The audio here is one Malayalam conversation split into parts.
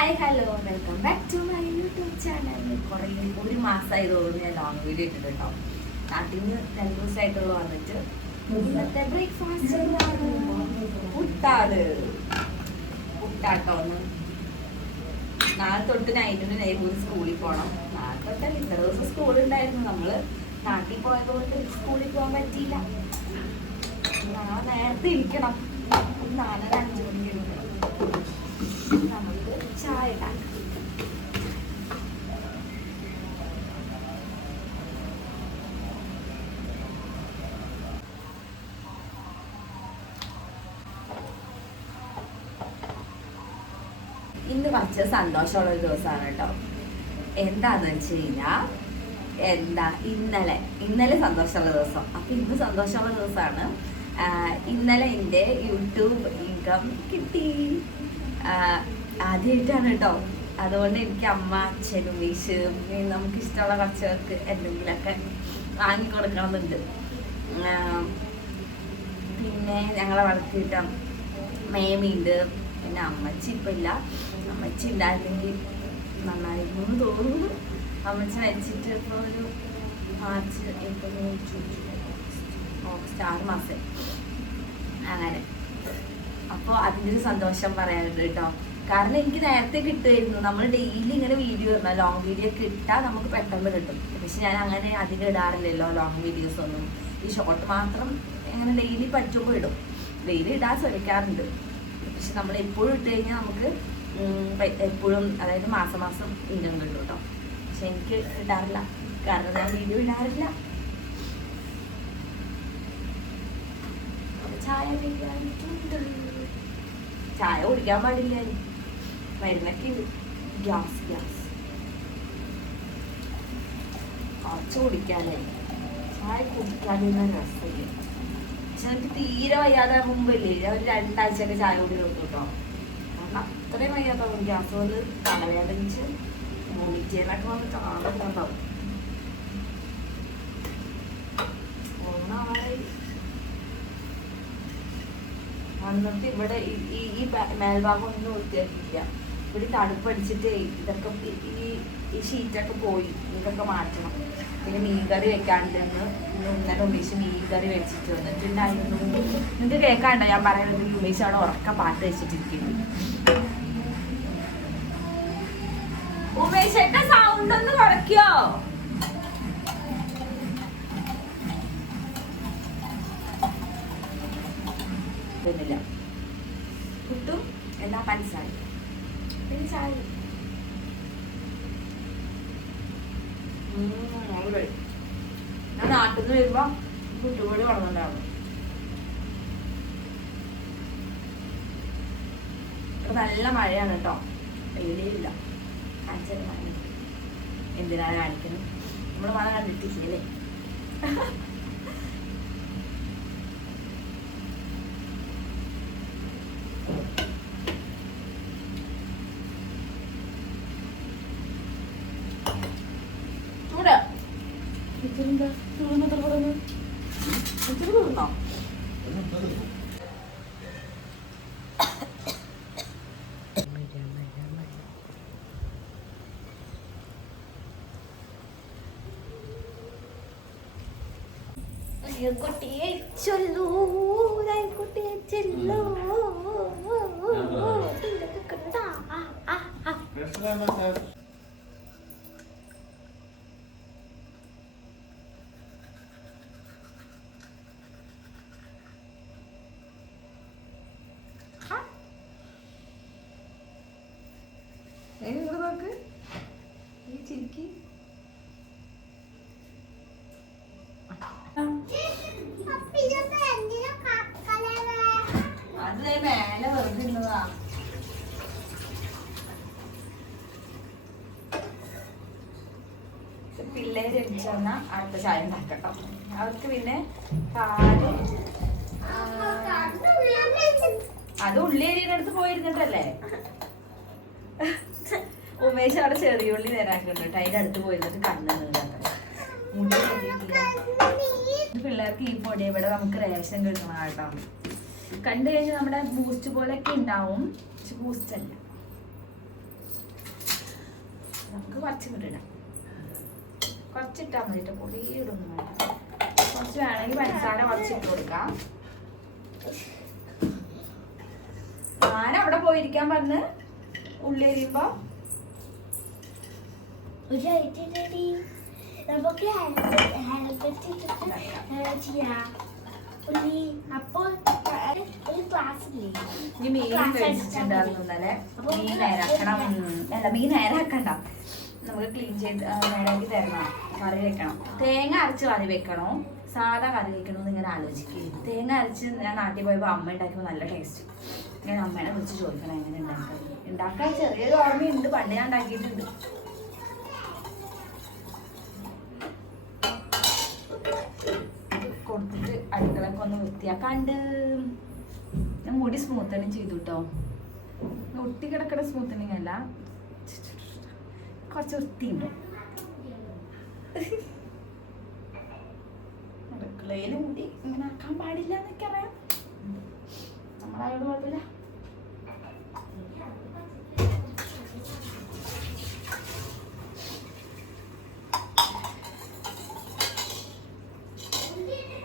Hi hello welcome back to my YouTube channel. കുറേ ഒരു മാസമായി തോന്നുന്നു ഞാൻ ലോങ് വീഡിയോ ഇട്ടിട്ടുണ്ടോ. നാട്ടിൽ നിന്ന് 2 ദിവസമായിട്ടുള്ള വന്നിട്ട് ഇന്നത്തെ ബ്രേക്ക്ഫാസ്റ്റ് പുട്ടാട്ടോ. നാളെ തൊട്ട് നൈറ്റിന് നെയ്പൂർ സ്കൂളിൽ പോകണം. നാളെ തൊട്ട് ഇത്ര ദിവസം സ്കൂളുണ്ടായിരുന്നു. നമ്മൾ നാട്ടിൽ പോയതുകൊണ്ട് സ്കൂളിൽ പോകാൻ പറ്റിയില്ല. നാളെ നേരത്തെ ഇരിക്കണം. 4-5 മണിക്ക് നമുക്ക് ചായ ഇടാം. ഇന്ന് കുറച്ച് സന്തോഷമുള്ള ഒരു ദിവസമാണ് കേട്ടോ. എന്താന്ന് വെച്ച് കഴിഞ്ഞാൽ ഇന്നലെ സന്തോഷമുള്ള ദിവസം. അപ്പൊ ഇന്ന് സന്തോഷമുള്ള ദിവസമാണ്. ഇന്നലെ എൻ്റെ യൂട്യൂബ് ഇൻകം കിട്ടി. ആദ്യമായിട്ടാണ് കേട്ടോ. അതുകൊണ്ട് എനിക്ക് അമ്മ, അച്ഛനും വീശും നമുക്ക് ഇഷ്ടമുള്ള കുറച്ച് പേർക്ക് എന്തെങ്കിലുമൊക്കെ വാങ്ങിക്കൊടുക്കണമെന്നുണ്ട്. പിന്നെ ഞങ്ങളെ വളർത്തിയിട്ട മേമിയുണ്ട്. പിന്നെ അമ്മച്ചി ഇപ്പം ഇല്ല. അമ്മച്ചി ഉണ്ടായിരുന്നെങ്കിൽ നന്നായിരുന്നു എന്ന് തോന്നുന്നു. അമ്മച്ചി മരിച്ചിട്ട് ഇപ്പോൾ ഒരു March, April, May, June, July, August 6 മാസം അങ്ങനെ. അപ്പോൾ അതിൻ്റെ ഒരു സന്തോഷം പറയാനുണ്ട് കേട്ടോ. കാരണം എനിക്ക് നേരത്തെ കിട്ടുമായിരുന്നു. നമ്മൾ ഡെയിലി ഇങ്ങനെ വീഡിയോ ഇടണം. ലോങ് വീഡിയോ ഒക്കെ ഇട്ടാൽ നമുക്ക് പെട്ടെന്ന് കിട്ടും. പക്ഷെ ഞാൻ അങ്ങനെ അധികം ഇടാറില്ലല്ലോ ലോങ് വീഡിയോസ് ഒന്നും. ഈ ഷോർട്ട് മാത്രം അങ്ങനെ ഡെയിലി പറ്റുമ്പോൾ ഇടും. ഡെയിലി ഇടാൻ ശ്രമിക്കാറുണ്ട്. പക്ഷെ നമ്മൾ എപ്പോഴും ഇട്ട് കഴിഞ്ഞാൽ നമുക്ക് എപ്പോഴും, അതായത് മാസം ഇൻകം കിട്ടും കേട്ടോ. പക്ഷെ എനിക്ക് ഇടാറില്ല. കാരണം ഞാൻ വീഡിയോ ഇടാറില്ല. ചായ കുടിക്കാൻ പാടില്ല. മരുന്നൊക്കെ ഗ്യാസ് കുറച്ച് കുടിക്കാനേ. ചായ കുടിക്കാതിരുന്ന രസമില്ല. പക്ഷെ എനിക്ക് തീരെ വയ്യാതെ മുമ്പില്ലേ ഒരു 2 ആഴ്ചയൊക്കെ ചായ കൂടി കൊടുത്തു കേട്ടോ. കാരണം അത്രയും വയ്യാതാവും. ഗ്യാസ് വന്ന് തലവേദനിച്ച് മുടിച്ചേനൊക്കെ വന്ന് കാണുന്നുണ്ടാവും. വന്നിട്ട് ഇവിടെ ഈ മേൽഭാഗം ഒന്നും വൃത്തിയാക്കിയില്ല. ഇവിടെ തണുപ്പടിച്ചിട്ട് ഇതൊക്കെ ഈ ഷീറ്റൊക്കെ പോയി. ഇതൊക്കെ മാറ്റണം. പിന്നെ മീൻകറി വെക്കാണ്ടെന്ന് ഇന്നലെ ഉമേഷ് മീൻകറി വെച്ചിട്ട് വന്നിട്ടുണ്ടായിരുന്നു. നിങ്ങൾക്ക് കേൾക്കാണ്ടോ ഞാൻ പറയുന്നത്? ഉമേഷ് അവിടെ ഉറക്ക പാട്ട് വെച്ചിട്ടിരിക്കുന്നു. ഉമേഷ് സൗണ്ട് ഒന്ന് കുറയ്ക്കോ? ില്ല പുട്ടും എല്ലാ പഞ്ചസാര പിന്നെ ചായ. ഞാൻ നാട്ടിൽ നിന്ന് വരുമ്പോ പുട്ടുപൊടി വളർന്നുണ്ടാവും. നല്ല മഴയാണ് കേട്ടോ. വെയിലില്ല. കാണിച്ചാൽ മഴ എന്തിനാണ് കാണിക്കുന്നത്? നമ്മള് മഴ കണ്ടിട്ടില്ലേ? കുട്ടിയെ ചൊല്ലൂ, കുട്ടിയെ ചെല്ലൂ. നോക്ക് ഈ ചിരിക്കി. അത് മേലെ വെറുതെ ഇന്നതാ. പിള്ളേര് എണിച്ചു വന്നാൽ അടുത്ത ചായ ഉണ്ടാക്കട്ടോ. അവർക്ക് പിന്നെ പാല് അത് ഉള്ളിയരിയുടെ പോയിരുന്നിട്ടല്ലേ. ഉമേഷ് അവിടെ ചെറിയ ഉള്ളി നേരാക്കുന്നുണ്ട് കേട്ടോ. അതിൻ്റെ അടുത്ത് പോയിരുന്നിട്ട് കണ്ണ് മുടി. പിള്ളേർക്ക് ഈ പൊടി ഇവിടെ നമുക്ക് റേഷൻ കിട്ടണം കേട്ടോ. കണ്ടു കഴിഞ്ഞാൽ നമ്മുടെ ബൂസ്റ്റ് പോലെയൊക്കെ ഉണ്ടാവും. പക്ഷെ ബൂസ്റ്റ് അല്ല. കുറച്ച് ഇടാം, കുറച്ചിട്ടാൽ മതിട്ട്, പൊടി ഇടൊന്നും വേണ്ട. കുറച്ച് വേണമെങ്കിൽ പഞ്ചസാര കുറച്ചിട്ട് കൊടുക്കാം. ഞാനവിടെ പോയിരിക്കാൻ പറഞ്ഞ് ഉള്ളി എരിയുമ്പോ മീൻ മേടിച്ചിട്ടുണ്ടായിരുന്നല്ലേ, മീൻ നേരാക്കണം. അല്ല, മീൻ നേരാക്കണ്ട, നമുക്ക് ക്ലീൻ ചെയ്ത് നേരാക്കി തരണം. കറി വെക്കണം. തേങ്ങ അരച്ച് കറി വെക്കണോ സാധാ കറി വെക്കണമെന്ന് ഇങ്ങനെ ആലോചിക്കുകയും. തേങ്ങ അരച്ച് ഞാൻ നാട്ടിൽ പോയപ്പോൾ അമ്മ ഉണ്ടാക്കിയപ്പോൾ നല്ല ടേസ്റ്റ്. ഞാൻ അമ്മേനെ വിളിച്ച് ചോദിക്കണം എങ്ങനെ ഉണ്ടാക്കാൻ ചെറിയൊരു ഓർമ്മയുണ്ട്, പണ്ട് ഞാൻ ഉണ്ടാക്കിയിട്ടുണ്ട്. കൊടുത്തിട്ട് അടുക്കളൊക്കെ ഒന്ന് വൃത്തിയാക്കാണ്ട്. ഞാൻ മുടി സ്മൂത്തനിങ് ചെയ്തു കേട്ടോ. ഒട്ടി കിടക്കണ സ്മൂത്തനിങ് അല്ല, കുറച്ച് വൃത്തിയുണ്ട്. അടുക്കളയിൽ മുടി ഇങ്ങനെ ആക്കാൻ പാടില്ല എന്നൊക്കെ അറിയാം, നമ്മളായോട് കുഴപ്പമില്ല.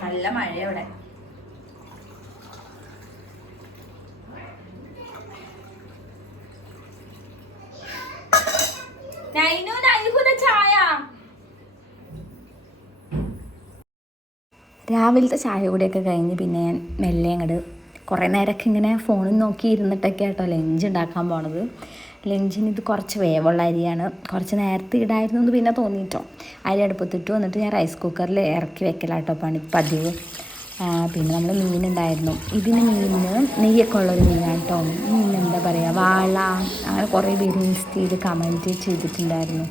നല്ല മഴയവിടെ. ചായ രാവിലത്തെ ചായ കൂടിയൊക്കെ കഴിഞ്ഞ് പിന്നെ ഞാൻ മെല്ലെ അങ്ങോട്ട് കുറേ നേരമൊക്കെ ഇങ്ങനെ ഫോണിൽ നോക്കി ഇരുന്നിട്ടൊക്കെ കേട്ടോ ലഞ്ച് ഉണ്ടാക്കാൻ പോണത്. ലഞ്ചിന് ഇത് കുറച്ച് വേവുള്ള അരിയാണ്, കുറച്ച് നേരത്തെ ഇടായിരുന്നു എന്ന് പിന്നെ തോന്നിയിട്ടോ. അരി അടുപ്പത്തിട്ട് വന്നിട്ട് ഞാൻ റൈസ് കുക്കറിൽ ഇറക്കി വെക്കലാട്ടോ പതിവ്. പിന്നെ നമ്മൾ മീനുണ്ടായിരുന്നു. ഇതിന് മീനിന് നെയ്യൊക്കെ ഉള്ളൊരു മീനാണ് കേട്ടോ. മീൻ എന്താ പറയുക, വാള, അങ്ങനെ കുറേ പേര് ഇൻസ്റ്റയിൽ കമൻറ്റ് ചെയ്തിട്ടുണ്ടായിരുന്നു,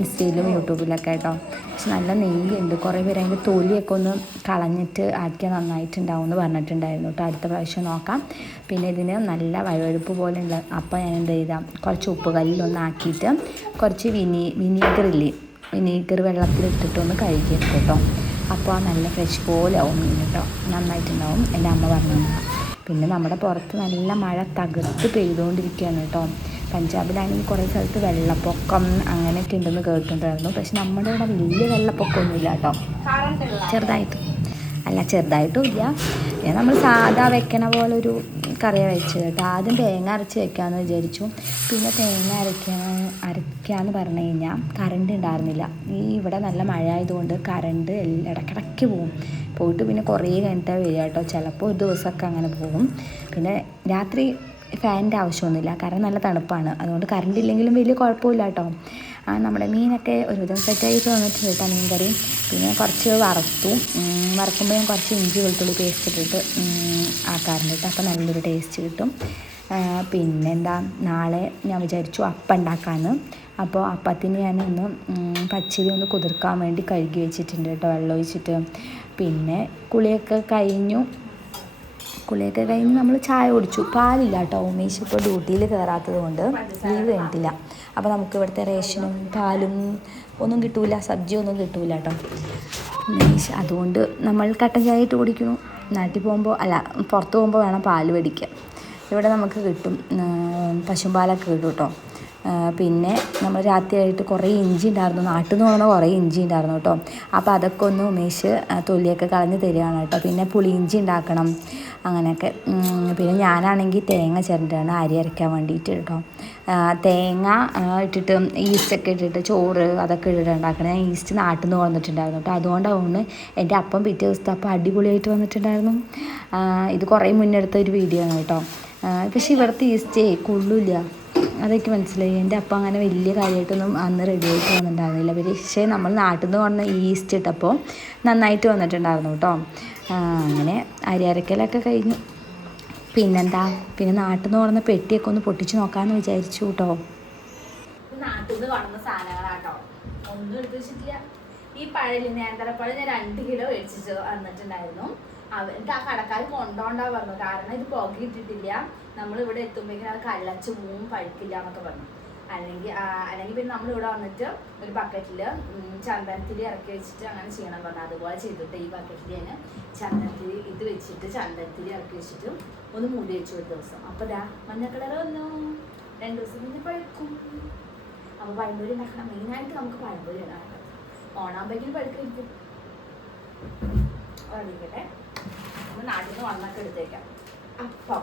ഇൻസ്റ്റയിലും യൂട്യൂബിലൊക്കെ കേട്ടോ. പക്ഷെ നല്ല നെയ്യുണ്ട്. കുറേ പേര് അതിൻ്റെ തൊലിയൊക്കെ ഒന്ന് കളഞ്ഞിട്ട് ആക്കിയാൽ നന്നായിട്ടുണ്ടാവും എന്ന് പറഞ്ഞിട്ടുണ്ടായിരുന്നു കേട്ടോ. അടുത്ത പ്രാവശ്യം നോക്കാം. പിന്നെ ഇതിന് നല്ല വഴുവഴുപ്പ് പോലെ ഉള്ള, അപ്പോൾ ഞാൻ എന്ത് ചെയ്താൽ കുറച്ച് ഉപ്പ് കല്ലിലൊന്നാക്കിയിട്ട് കുറച്ച് വിനീഗർ വെള്ളത്തിലിട്ടിട്ടൊന്ന് കഴുകിയെടുക്കും കേട്ടോ. അപ്പോൾ നല്ല ഫ്രഷ് പോലെ ആവും മീൻ കേട്ടോ, നന്നായിട്ടുണ്ടാവും, എൻ്റെ അമ്മ പറഞ്ഞു. പിന്നെ നമ്മുടെ പുറത്ത് നല്ല മഴ തകർത്ത് പെയ്തുകൊണ്ടിരിക്കുകയാണ് കേട്ടോ. പഞ്ചാബിലാണെങ്കിൽ കുറേ സ്ഥലത്ത് വെള്ളപ്പൊക്കം അങ്ങനെയൊക്കെ ഉണ്ടെന്ന് കേട്ടിട്ടുണ്ടായിരുന്നു. പക്ഷെ നമ്മുടെ ഇവിടെ വലിയ വെള്ളപ്പൊക്കമൊന്നുമില്ല കേട്ടോ, ചെറുതായിട്ടും ഇല്ല. നമ്മൾ സാധാ വെക്കണ പോലെ ഒരു കറിയാണ് വെച്ചത് കേട്ടോ. ആദ്യം തേങ്ങ അരച്ച് വെക്കാമെന്ന് വിചാരിച്ചു. പിന്നെ തേങ്ങ അരയ്ക്കാന്ന് പറഞ്ഞു കഴിഞ്ഞാൽ കറണ്ട് ഉണ്ടായിരുന്നില്ല. ഇവിടെ നല്ല മഴ ആയതുകൊണ്ട് കറണ്ട് ഇടയ്ക്കിടയ്ക്ക് പോയിട്ട് പിന്നെ കുറേ കഴിഞ്ഞിട്ടാണ് വരിക കേട്ടോ. ചിലപ്പോൾ ഒരു ദിവസമൊക്കെ അങ്ങനെ പോകും. പിന്നെ രാത്രി ഫാനിൻ്റെ ആവശ്യമൊന്നുമില്ല, കാരണം നല്ല തണുപ്പാണ്. അതുകൊണ്ട് കറണ്ട് ഇല്ലെങ്കിലും വലിയ കുഴപ്പമില്ല കേട്ടോ. നമ്മുടെ മീനൊക്കെ ഒരുവിധം സെറ്റായിട്ട് വന്നിട്ടുണ്ട് കേട്ടോ, മീൻ കറി. പിന്നെ കുറച്ച് വറക്കുമ്പോൾ ഞാൻ കുറച്ച് ഇഞ്ചി വെളുത്തുള്ളി പേസ്റ്റ് ഇട്ടിട്ട് ആക്കാറുണ്ട് കേട്ടോ. അപ്പോൾ നല്ലൊരു ടേസ്റ്റ് കിട്ടും. പിന്നെന്താ, നാളെ ഞാൻ വിചാരിച്ചു അപ്പം ഉണ്ടാക്കാമെന്ന്. അപ്പോൾ അപ്പത്തിന് ഞാനൊന്ന് പച്ചരി ഒന്ന് കുതിർക്കാൻ വേണ്ടി കഴുകി വെച്ചിട്ടുണ്ട് കേട്ടോ, വെള്ളം ഒഴിച്ചിട്ട്. പിന്നെ കുളിയൊക്കെ കഴിഞ്ഞ് നമ്മൾ ചായ കുടിച്ചു. പാലില്ല കേട്ടോ, ഉമേഷ് ഇപ്പോൾ ഡ്യൂട്ടിയിൽ കയറാത്തത് കൊണ്ട് ലീവ് കഴിഞ്ഞിട്ടില്ല. അപ്പോൾ നമുക്ക് ഇവിടുത്തെ റേഷനും പാലും ഒന്നും കിട്ടൂല, സബ്ജിയൊന്നും കിട്ടൂല കേട്ടോ ഉമേഷ്. അതുകൊണ്ട് നമ്മൾ കട്ടൻ ചായ ഇട്ട് കുടിക്കുന്നു. നാട്ടിൽ പോകുമ്പോൾ പുറത്ത് പോകുമ്പോൾ വേണം പാല് മേടിക്കാൻ. ഇവിടെ നമുക്ക് കിട്ടും, പശുമ്പാലൊക്കെ കിട്ടും കേട്ടോ. പിന്നെ നമ്മൾ രാത്രിയായിട്ട് കുറേ ഇഞ്ചി ഉണ്ടായിരുന്നു, നാട്ടിൽ നിന്ന് പോകുന്ന കുറേ ഇഞ്ചി ഉണ്ടായിരുന്നു കേട്ടോ. അപ്പോൾ അതൊക്കെ ഒന്ന് ഉമേഷ് തൊലിയൊക്കെ കളഞ്ഞ് തരികയാണ് കേട്ടോ. പിന്നെ പുളിയിഞ്ചി ഉണ്ടാക്കണം അങ്ങനെയൊക്കെ. പിന്നെ ഞാനാണെങ്കിൽ തേങ്ങ ചിരണ്ടാണ് അരി അരയ്ക്കാൻ വേണ്ടിയിട്ട് കേട്ടോ. തേങ്ങ ഇട്ടിട്ട് ഈസ്റ്റൊക്കെ ഇട്ടിട്ട് ചോറ് അതൊക്കെ ഇട്ടിട്ട് ഉണ്ടാക്കണം. ഞാൻ ഈസ്റ്റ് നാട്ടിൽ നിന്ന് വന്നിട്ടുണ്ടായിരുന്നു കേട്ടോ. അതുകൊണ്ടാണ് എൻ്റെ അപ്പം പിറ്റേ ദിവസത്തെ അപ്പം അടിപൊളിയായിട്ട് വന്നിട്ടുണ്ടായിരുന്നു. ഇത് കുറേ മുന്നെടുത്ത ഒരു വീഡിയോ ആണ് കേട്ടോ. പക്ഷേ ഇവിടുത്തെ ഈസ്റ്റേ കൊള്ളില്ല, അതൊക്കെ മനസ്സിലായി. എൻ്റെ അപ്പം അങ്ങനെ വലിയ കാര്യമായിട്ടൊന്നും അന്ന് റെഡി ആയിട്ട് വന്നിട്ടുണ്ടായിരുന്നില്ല. പക്ഷേ നമ്മൾ നാട്ടിൽ നിന്ന് വന്ന ഈസ്റ്റ് ഇട്ടപ്പോൾ നന്നായിട്ട് വന്നിട്ടുണ്ടായിരുന്നു കേട്ടോ. അങ്ങനെ അരി അരക്കലൊക്കെ കഴിഞ്ഞു. പിന്നെന്താ, പിന്നെ നാട്ടിൽ നിന്ന് കൊണ്ടുവന്ന പെട്ടിയൊക്കെ ഒന്ന് പൊട്ടിച്ച് നോക്കാമെന്ന് വിചാരിച്ചു കേട്ടോ. നാട്ടിൽ നിന്ന് കൊണ്ടുവന്ന സാധനങ്ങളാട്ടോ, ഒന്നും എടുത്ത് വെച്ചിട്ടില്ല. ഈ പഴല് നേന്ത്രപ്പഴം ഞാൻ 2 കിലോ മേടിച്ചിട്ട് വന്നിട്ടുണ്ടായിരുന്നു. എനിക്ക് ആ കടക്കാർ കൊണ്ടോണ്ടാ പറഞ്ഞു, കാരണം ഇത് പുകയിട്ടിട്ടില്ല, നമ്മളിവിടെ എത്തുമ്പോഴേക്കും അത് കള്ളച്ച് പഴുക്കില്ല എന്നൊക്കെ പറഞ്ഞു. അല്ലെങ്കിൽ പിന്നെ നമ്മളിവിടെ വന്നിട്ട് ഒരു ബക്കറ്റിൽ ചന്ദനത്തിരി ഇറക്കി വെച്ചിട്ട് അങ്ങനെ ചെയ്യണം പറഞ്ഞു. അതുപോലെ ചെയ്തിട്ട് ഈ ബക്കറ്റിൽ ഞാൻ ചന്ദനത്തിരി ഇത് വെച്ചിട്ട് ചന്ദനത്തിരി ഇറക്കി വെച്ചിട്ട് ഒന്ന് മൂടി വെച്ചു ഒരു ദിവസം. അപ്പോൾ മഞ്ഞ കളർ വന്നു, 2 ദിവസം പിന്നെ പഴുക്കും. അപ്പോൾ പഴംപൊരി ഉണ്ടാക്കണം. മെയിനായിട്ട് നമുക്ക് പഴംപൊരി ഉണ്ടാക്കണം. ഓണാകുമ്പോഴേക്കും പഴുക്കായിരിക്കും. അറിയിക്കട്ടെ, നമ്മൾ നാട്ടിൽ നിന്ന് വന്നൊക്കെ എടുത്തേക്കാം. അപ്പം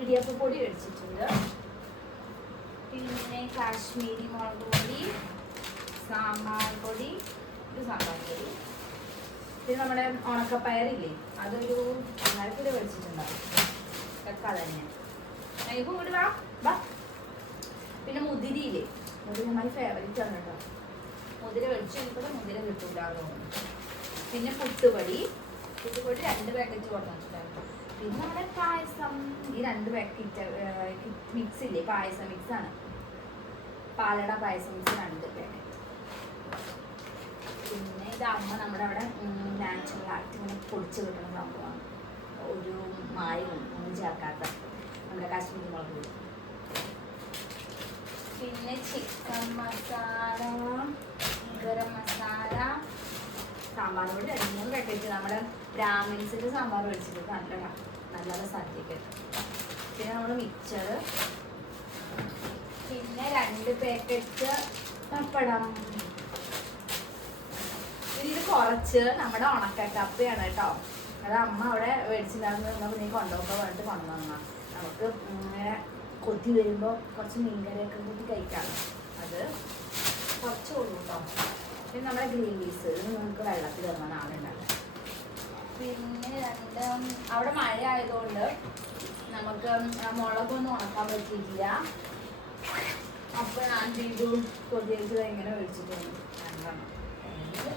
ഇടിയപ്പപ്പൊടി മേടിച്ചിട്ടുണ്ട്, പിന്നെ കാശ്മീരി മുളക് പൊടി, സാമ്പാർ പൊടി, ഇത് സാമ്പാർ പൊടി, പിന്നെ നമ്മുടെ ഉണക്കപ്പയറില്ലേ അതൊരു 1.5 കിലോ മേടിച്ചിട്ടുണ്ടാവും. വെക്കാതെ തന്നെ ഇപ്പം ഇങ്ങോട്ട് വാ. പിന്നെ മുതിരിയില്ലേ, മുതിര മൈ ഫേവറേറ്റ് ആണ് കേട്ടോ. മുതിര മേടിച്ചു ഇപ്പോൾ മുതിര കിട്ടൂല തോന്നുന്നു. പിന്നെ പുട്ടുപൊടി 2 പാക്കറ്റ് കൊണ്ടുവന്നിട്ടുണ്ടായിരുന്നു. പിന്നെ നമ്മുടെ പായസം, ഈ 2 പാക്കറ്റ് മിക്സ് ഇല്ലേ, പായസം മിക്സാണ്, പാലട പായസം മിക്സ് 2 പാക്കറ്റ്. പിന്നെ ഇത് അമ്മ നമ്മുടെ അവിടെ നാച്ചുറലായിട്ട് ഇങ്ങനെ പൊടിച്ച് കിട്ടുന്ന സംഭവമാണ്, ഒരു മായവും ഒന്നും ചേർക്കാത്ത നമ്മുടെ കാശ്മീരി മുളക് പൊടി. പിന്നെ ചിക്കൻ മസാല, ഗരം മസാല, സാമ്പാർ പൊടി 2-3 പാക്കറ്റ്. നമ്മുടെ ബ്രാഹ്മിൻസിൻ്റെ സാമ്പാർ മേടിച്ചിട്ട് നല്ല സദ്യക്ക്. പിന്നെ നമ്മൾ മിക്സർ, പിന്നെ 2 പാക്കറ്റ് പപ്പടം. ഇത് കുറച്ച് നമ്മുടെ ഉണക്കക്കപ്പയാണ് കേട്ടോ. അത് അമ്മ അവിടെ മേടിച്ചിട്ടുണ്ടാകുന്ന നീ കൊണ്ടുപോകുമ്പോൾ പറഞ്ഞിട്ട് കൊണ്ടുവന്ന നമുക്ക് ഇങ്ങനെ കൊത്തി വരുമ്പോൾ കുറച്ച് മീൻകറിയൊക്കെ കൂട്ടി കഴിക്കാം. അത് കുറച്ചുള്ളൂ കേട്ടോ. പിന്നെ നമ്മുടെ ഗ്രീൻ പീസ്, ഇത് നമുക്ക് വെള്ളത്തിൽ തന്ന നാളുണ്ടാക്കാം. പിന്നെ 2 അവിടെ മഴ ആയതുകൊണ്ട് നമുക്ക് മുളകൊന്നും ഉണക്കാൻ പറ്റിയിട്ടില്ല. അപ്പോൾ ഞാൻ ചെയ്തു കൊതിയത് ഇങ്ങനെ മേടിച്ചിട്ടുണ്ട് 2.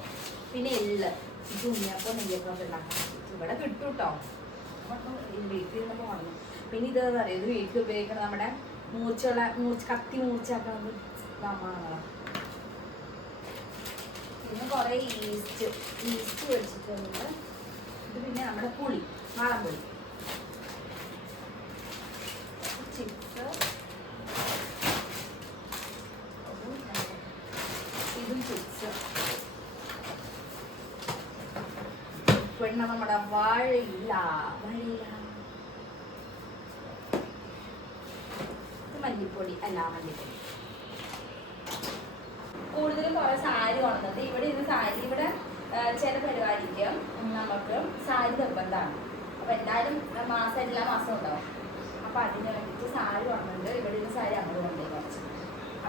പിന്നെ എള്ള്, ഇത് ഉണ്ണിയപ്പം നെയ്യപ്പം ഒക്കെ ഉണ്ടാക്കാം. ഇവിടെ കിട്ടും കേട്ടോ, വീട്ടിൽ നിന്ന് പോകണം. പിന്നെ ഇതെന്ന് പറയുന്നത് ഇത് വീട്ടിൽ ഉപയോഗിക്കണം, നമ്മുടെ കത്തി മൂർച്ചയാക്കുന്നത് അമ്മ. പിന്നെ കുറേ ഈസ്റ്റ് മേടിച്ചിട്ടുണ്ട്. ഇത് പിന്നെ നമ്മുടെ പുളി, വാളംപുളി, ചിപ്സ്, ഇതും ചിപ്സ്. പിന്നെ നമ്മുടെ വാഴയില, ഇത് മല്ലിപ്പൊടി, മല്ലിപ്പൊടി. കൂടുതലും കുറെ സാരി കൊണ്ടുവന്നത് ഇവിടെ. ഇത് സാരി ഇവിടെ ചില പരിപാടിക്ക് നമുക്ക് സാരി നിർബന്ധമാണ്. അപ്പോൾ എന്തായാലും എല്ലാ മാസവും ഉണ്ടാവും. അപ്പോൾ അതിന് വേണ്ടിയിട്ട് സാരി കൊണ്ടുവന്നിട്ട് ഇവിടെ നിന്ന് സാരി അങ്ങോട്ട് കൊണ്ടുപോയി കുറച്ച്.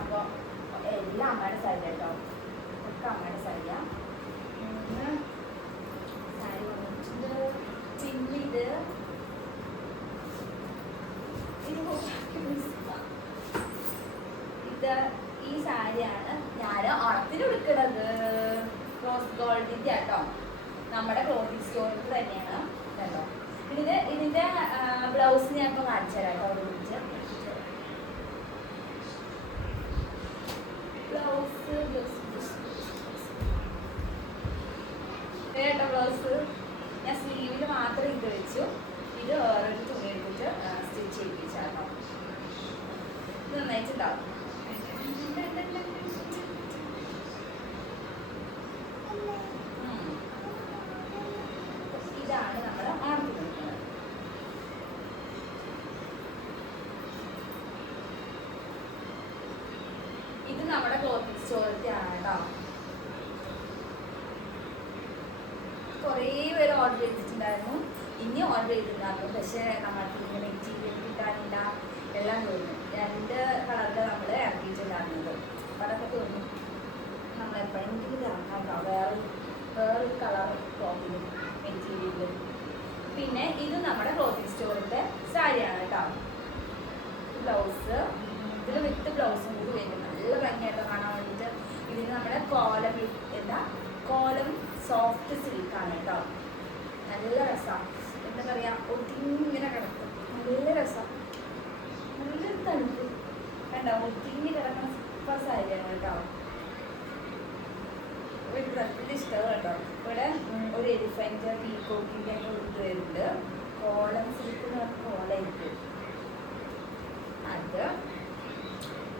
അപ്പോൾ എല്ലാം അമ്മയുടെ സാരി കേട്ടോ, ഒക്കെ അമ്മയുടെ സാരിയാണ്. സാരി കൊണ്ടുവന്നിട്ടുണ്ട്. പിന്നെ ഇത് ഈ സാരിയാണ് ഞാൻ ഓണത്തിന് ഉടുക്കുന്നത്. റോസ് ഗോൾഡിൻ്റെ കേട്ടോ, നമ്മുടെ ക്ലോത്തിങ് സ്റ്റോറിൽ തന്നെയാണ് കേട്ടോ. ഇതിൻ്റെ ബ്ലൗസ് ഞാൻ ഇപ്പോൾ കാണിച്ചു തരാം കേട്ടോ. ഒരുമിച്ച് കേട്ടോ. ബ്ലൗസ് ഞാൻ സ്ലീവിൽ മാത്രം ഇത് വെച്ചു. ഇത് വേറൊരു തുണി എടുത്തിട്ട് സ്റ്റിച്ച് ചെയ്യിപ്പിച്ചാട്ടോ. ഇത് നന്നായിട്ടുണ്ടാവും. ഇതാണ് നമ്മുടെ ഓണത്തിന് കൊടുക്കുന്നത്. ഇത് നമ്മുടെ ക്ലോത്തിങ് സ്റ്റോറിന്റെ ആണ് കേട്ടോ. കുറേ പേര് ഓർഡർ ചെയ്തിട്ടുണ്ടായിരുന്നു, ഇനി ഓർഡർ ചെയ്തിട്ടുണ്ടായിരുന്നു. പക്ഷേ നമ്മൾക്ക് ഇങ്ങനെ മെറ്റീരിയൽ കിട്ടാനില്ല, എല്ലാം തോന്നുന്നു. 2 കളറിൽ നമ്മൾ ഇറക്കിയിട്ടുണ്ടായിരുന്നത്. അപ്പം അതൊക്കെ തോന്നി നമ്മൾ എപ്പോഴെങ്കിലും ഇറങ്ങാം വേറൊരു കളർ ക്ലോത്തിലും മെറ്റീരിയലും. പിന്നെ ഇത് നമ്മുടെ ക്ലോത്തിങ് സ്റ്റോറിൻ്റെ സാരിയാണ് കേട്ടോ. ബ്ലൗസ് ഇതിൽ വിത്ത് ബ്ലൗസും കൂടി വരും, നല്ല ഭംഗിയായിട്ട് കാണാൻ വേണ്ടിയിട്ട്. ഇതിന് നമ്മുടെ കോലം സോഫ്റ്റ് സിൽക്കാണ് കേട്ടോ. നല്ല രസമാണ്, എന്താ പറയുക, ഒതുങ്ങിങ്ങനെ കിടക്കും. നല്ല രസം, നല്ലൊരു തണുപ്പ് കണ്ടോ. ഒതുങ്ങി കിടക്കുന്ന സൂപ്പർ സാരിയാണ് കേട്ടോ. എനിക്ക് നല്ല ഇഷ്ടമാണ് കേട്ടോ. ഇവിടെ ഒരു എലിഫന്റ് പീകോക്കിൻ്റെ ഒക്കെ ഇത് വരുന്നുണ്ട്. കോലം സിൽക്ക് എന്ന് പറഞ്ഞ കോലായിരിക്കും അത്.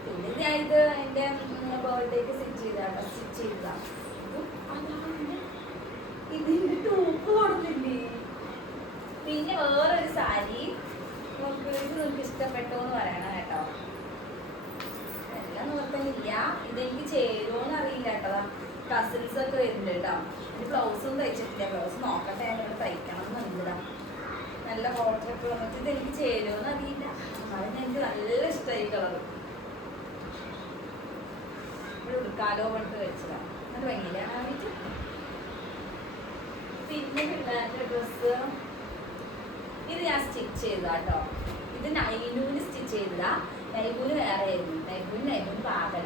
പിന്നെ ഞാൻ ഇത് എൻ്റെ ബർത്ത്ഡേക്ക് സ്റ്റിച്ച് ചെയ്തതാണ്. ഇതിൻ്റെ ടോപ്പ് കൊടുത്തില്ലേ. പിന്നെ വേറൊരു സാരി നിങ്ങൾക്ക് ഇഷ്ടപ്പെട്ടോ എന്ന് പറയണം കേട്ടോ. എല്ലാം നിർത്തണില്ല, അറിയില്ല, ഇതെനിക്ക് ചേരുമോന്ന് അറിയില്ല കേട്ടോ. കസിൻസ് ഒക്കെ വരുന്നുണ്ട് കേട്ടോ. ഈ ബ്ലൗസും തയ്ച്ചിട്ടില്ല, ബ്ലൗസ് നോക്കട്ടെ, എന്നോട് തയ്ക്കണം എന്നുണ്ടാ. നല്ല കോട്ടൊക്കെ വന്നിട്ട് ഇതെനിക്ക് ചേരുമോന്ന് അറിയില്ല. അതിന് എനിക്ക് നല്ല ഇഷ്ടമായി കളർ. ഇവിടെ ഉടുക്കാലോ കൊണ്ട് വെച്ചതാ, നല്ല ഭംഗിയില്ല ആയിട്ട്. പിന്നെ പിള്ളേരുടെ ഡ്രസ്സ് ഇത് ഞാൻ സ്റ്റിച്ച് ചെയ്തതാ കേട്ടോ. ഇത് നൈനൂന് സ്റ്റിച്ച് ചെയ്തതാ. നൈബൂന് വേറെ ആയിരുന്നു, നൈബൂന് പാകല.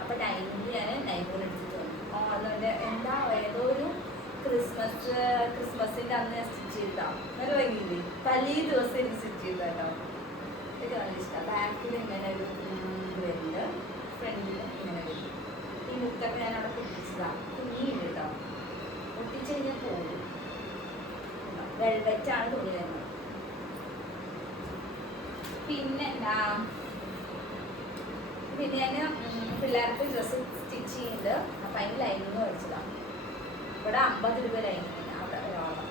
അപ്പൊ നൈബൂന് ഞാൻ നൈബൂന് എടുത്തിട്ട് വന്നു. അതുകൊണ്ട് എന്താ ഏതോ ഒരു ക്രിസ്മസിന്റെ അന്ന് ഞാൻ സ്റ്റിച്ച് ചെയ്തതാ. നല്ല ഭംഗിയില്ലേ, തലേ ദിവസം എനിക്ക് സ്റ്റിച്ച് ചെയ്തതാ കേട്ടോ. എനിക്ക് നല്ല ഇഷ്ടമാണ്. ബാക്കിൽ ഇങ്ങനെ ഒരു വരുന്നുണ്ട്, ഫ്രണ്ടിൽ ഇങ്ങനെ വരും. ഈ മുത്തൊക്കെ ഞാൻ അവിടെ പൊട്ടിച്ചതാ, കുഞ്ഞിയുണ്ട് കേട്ടോ. പൊട്ടിച്ച് കഴിഞ്ഞാൽ പോകും. വെൽവെറ്റാണ് തുണി വരുന്നത്. പിന്നെ ഞാൻ പിള്ളേർക്ക് ഡ്രസ്സ് സ്റ്റിച്ച് ചെയ്യുന്നുണ്ട്. അപ്പം അതിന് ലൈനിങ് മേടിച്ചതാണ്. ഇവിടെ 50 രൂപ ലൈനിങ് അവിടെ ഒരാളാണ്.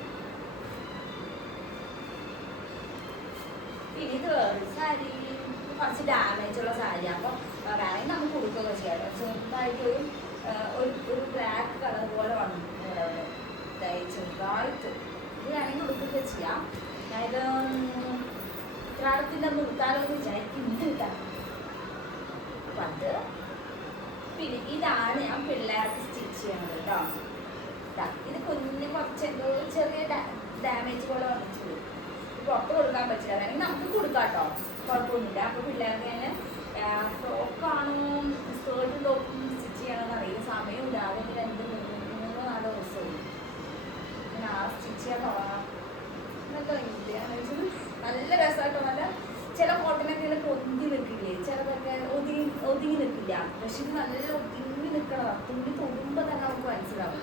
പിന്നെ ഇത് വേറെ സാരി, കുറച്ച് ഡാമേജ് ഉള്ള സാരി. അപ്പം വേണമെങ്കിൽ നമുക്ക് കൊടുക്കുകയൊക്കെ ചെയ്യാം. ചെറുതായിട്ട് ഒരു ബ്ലാക്ക് കളർ പോലെ വന്നു ചെറുതായിട്ട്. ഇത് വേണമെങ്കിൽ കൊടുക്കുകയൊക്കെ ചെയ്യാം. അതായത് കാലത്തിൻ്റെ നിർത്താനൊന്ന് വിചാരിക്കുന്നുണ്ട്. അത് പിന്നെ ഇതാണ് ഞാൻ പിള്ളേർക്ക് സ്റ്റിച്ച് ചെയ്യണത് കേട്ടോ. ഇത് കുഞ്ഞിന് കുറച്ച് എന്തോ ചെറിയ ഡാമേജ് പോലെ വന്നിട്ടുണ്ട്. പുറത്ത് കൊടുക്കാൻ പറ്റില്ല, വേണമെങ്കിൽ നമുക്ക് കൊടുക്കാം കേട്ടോ, കുഴപ്പമൊന്നുമില്ല. അപ്പോൾ പിള്ളേർക്ക് ഞാൻ ഫ്രോക്കാണോ സ്കേർട്ടും ടോപ്പും സ്റ്റിച്ച് ചെയ്യണമെന്ന് അറിയില്ല. സമയമില്ല, അതെങ്കിൽ 2-3-4 ദിവസവും ഞാൻ സ്റ്റിച്ച് ചെയ്യാൻ തുടങ്ങാം. നല്ല രസമായിട്ടോ. നല്ല ചില കോട്ടനൊക്കെ ഇങ്ങനെ ഒതുങ്ങി നിൽക്കില്ലേ, ചിലതൊക്കെ ഒതുങ്ങി നിൽക്കില്ല. പക്ഷെ ഇത് നല്ല ഒതുങ്ങി നിൽക്കണം. തുണി തൊടുമ്പോൾ തന്നെ നമുക്ക് മനസ്സിലാവും.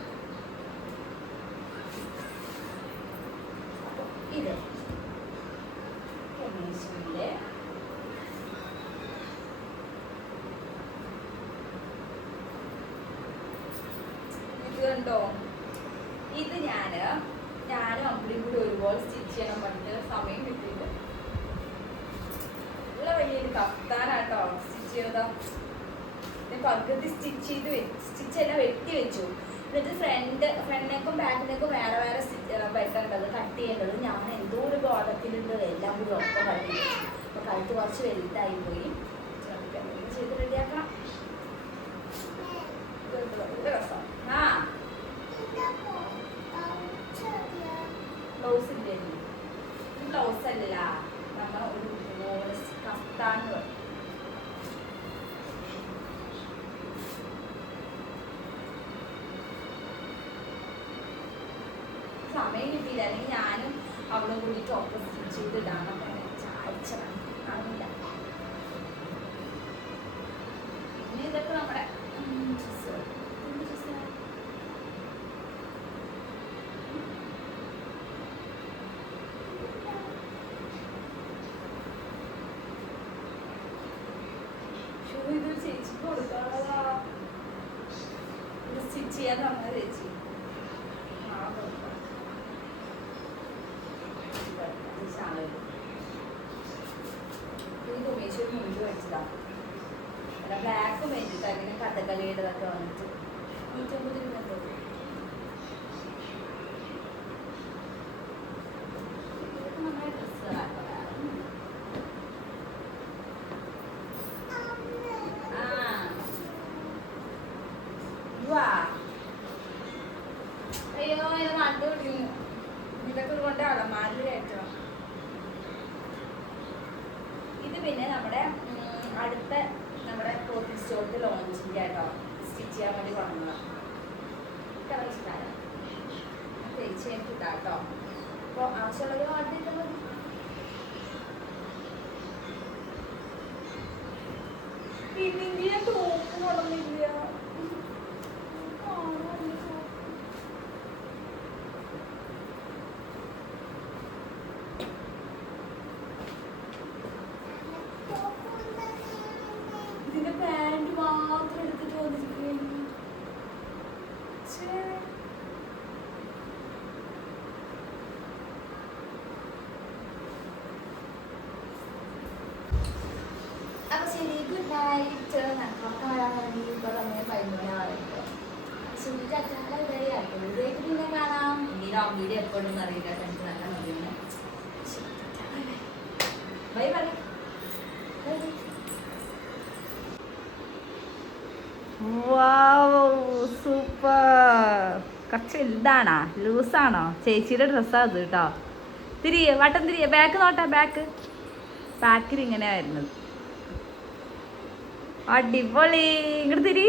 അപ്പൊ ഇത് ഇത് കണ്ടോ, ഇത് ഞാനും അമ്മയും കൂടി ഒരുപോലെ സ്റ്റിച്ച് ചെയ്യണം പറഞ്ഞിട്ട് സമയം കിട്ടിയില്ല. നല്ല വലിയൊരു കഫ്താനാട്ടോ സ്റ്റിച്ച് ചെയ്തതാ. പകുതി സ്റ്റിച്ചെല്ലാം വെട്ടി വെച്ചു. എന്നിട്ട് ഫ്രണ്ടിനേക്കും ബാക്കിനേക്കും വേറെ വെട്ടേണ്ടത്, കട്ട് ചെയ്യേണ്ടത്. ഞാൻ എന്തോ ഒരു ബോധത്തിലുണ്ട് എല്ലാം കൂടി ഒപ്പം കട്ട് ചെയ്തു. അപ്പോൾ കഴുത്ത് കുറച്ച് വലുതായി പോയി. ചെയ്ത് റെഡിയാക്കാം. രസം. ബ്ലൗസ് ഇല്ലേ, ബ്ലൗസ് അല്ല, നമ്മൾ ഒരു കഫ്താൻ പറയും. സമയം കിട്ടിയില്ല, അല്ലെങ്കിൽ ഞാനും അവളും കൂടി ടോപ്പ് സ്റ്റിച്ച് ചെയ്തിടാണ്. ചായച്ചതാണ് കാണില്ല. പിന്നെ ഇതൊക്കെ നമ്മുടെ ഇത് ചേച്ചിക്ക് കൊടുക്കാനുള്ളതാ. ഇത് സ്റ്റിച്ച് ചെയ്യാൻ തന്ന ചേച്ചി കൊമേശ്വരി മുൻപ് മേടിച്ചതാ. അല്ല ബ്ലാക്ക് മേടിച്ചിട്ട് അങ്ങനെ കഥകളിയുടേതൊക്കെ വന്നിട്ട് 150 രൂപ. നമ്മുടെ ഡ്രസ്സുകളാട്ടോ. അയ്യോ ഇത് കണ്ടുപിടിക്കുന്നു. ഇതൊക്കെ കൊണ്ട് അലമാരിൽ കയറ്റണം. ഇത് പിന്നെ നമ്മുടെ അടുത്ത ക്ലോത്തിങ് സ്റ്റോറിൽ ലോഞ്ചിൻ്റെ ആയിട്ടോ സ്റ്റിച്ച് ചെയ്യാൻ വേണ്ടി പറഞ്ഞതാണ്. എനിക്കത് ഇഷ്ടമാണ്. തേച്ച് എനിക്ക് ഇട്ടാം കേട്ടോ. അപ്പോൾ ആവശ്യമുള്ളവർ ഓർഡർ ചെയ്താൽ മതി. പിന്നെ ഞാൻ ടോപ്പ് കൊള്ളുന്നില്ല. ഇതിന്റെ പാൻറ് മാത്രം എടുത്തിട്ട് വന്നിരിക്കുകയാണ്. അപ്പൊ ശരി, ഗുഡ് നൈറ്റ്. വീഡിയോ എപ്പോഴും അറിയില്ല എനിക്ക് നല്ല മതിയാണ്. Bye bye. സൂപ്പർ. കുറച്ച് വലുതാണോ ലൂസാണോ? ചേച്ചിയുടെ ഡ്രസ്സാണ് അത് കേട്ടോ. തിരിയെ വട്ടം തിരിയെ ബാക്ക് നോട്ടാ. ബാക്കിൽ ഇങ്ങനെയാ വരുന്നത്. അടിപൊളി. ഇങ്ങോട്ട് തിരി.